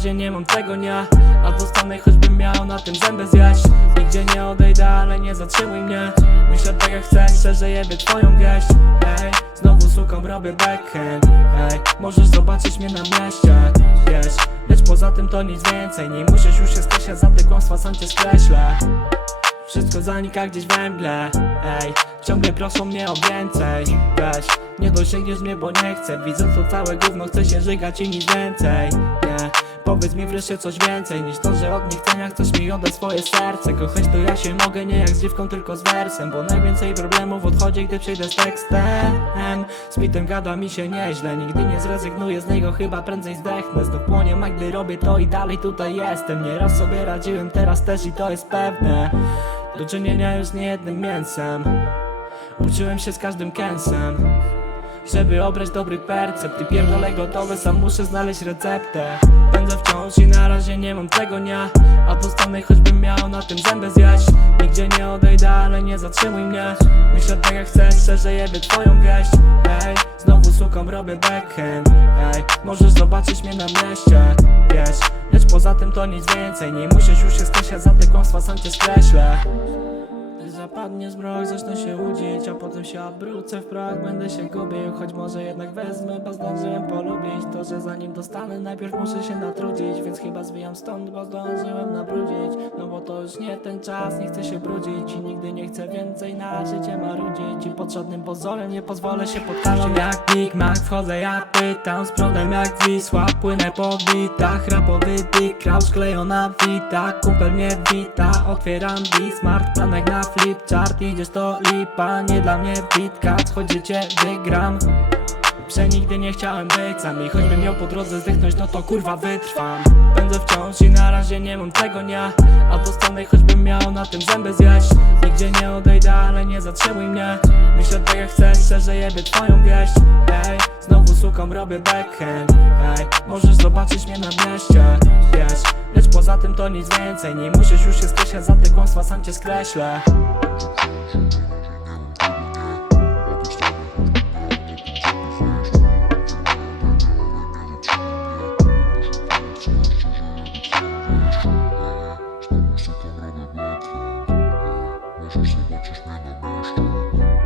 razie nie mam tego dnia. A dostanę choćbym miał na tym zęby zjeść. Nigdzie nie odejdę, ale nie zatrzymuj mnie. Myślę tak jak chcę, szczerze jebie twoją wieść. Ej, znowu suką robię backhand Ej, możesz zobaczyć mnie na mieście. Wiesz, lecz poza tym to nic więcej. Nie musisz już się skreślać za te kłamstwa, sam cię skreślę wszystko zanika gdzieś we mgle Ej, ciągle proszą mnie o więcej Weź, nie dosięgniesz mnie, bo nie chcę. Widząc to całe gówno, chcę się żygać i nic więcej Nie, powiedz mi wreszcie coś więcej Niż to, że od niechcenia chcesz mi oddać swoje serce. Kochać to ja się mogę, nie jak z dziewką, tylko z wersem Bo najwięcej problemów odchodzi, gdy przyjdę z tekstem. Z bitem gada mi się nieźle Nigdy nie zrezygnuję z niego, chyba prędzej zdechnę. Znów płonie, a gdy robię to i dalej tutaj jestem. Nieraz sobie radziłem, teraz też i to jest pewne do czynienia już nie jednym mięsem. Uczyłem się z każdym kęsem. Żeby obrać dobry percept I pierdolę gotowe, sam muszę znaleźć receptę. Pędzę wciąż i na razie nie mam tego dnia. A dostanę choćbym miał na tym zęby zjeść. Nigdzie nie odejdę, ale nie zatrzymuj mnie. Myślę tak jak chcę, szczerze jebie twoją wieść. Ej, znowu suką robię backhand. Ej, możesz zobaczyć mnie na mieście. Wiesz, poza tym to nic więcej. Nie musisz już się skreślać za te kłamstwa, sam cię skreślę zapadnie zmrok, zacznę się łudzić A potem się obrócę w prach, będę się gubił Choć może jednak wezmę, bo zdążyłem polubić To, że zanim dostanę, najpierw muszę się natrudzić Więc chyba zwijam stąd, bo zdążyłem nabrudzić. No bo to już nie ten czas, nie chcę się brudzić I nigdy nie chcę więcej na życie marudzić. I pod żadnym pozorem nie pozwolę się podkarmić Jak Big Mac, wchodzę jak pytam Z prądem jak Wisła, płynę po bitach. Rapowy dick, krał sklejona wita Kumpel mnie wita, otwieram Bismart Planek na flipchart, idziesz to lipa Nie dla mnie bitka, choć życie wygram. Przenigdy nie chciałem być sam I choćbym miał po drodze zdechnąć, no to kurwa wytrwam. Pędzę wciąż i na razie nie mam tego dnia. A dostanę choćbym miał na tym zęby zjeść. Nigdzie nie odejdę, ale nie zatrzymuj mnie. Myślę tak jak chcę, szczerze jebie twoją wieść. Ej, znowu suką robię backhand Ej, możesz zobaczyć mnie na mieście. Wiesz, Poza tym to nic więcej Nie musisz już się skreślać za te kłamstwa Sam cię skreślę. Mnie na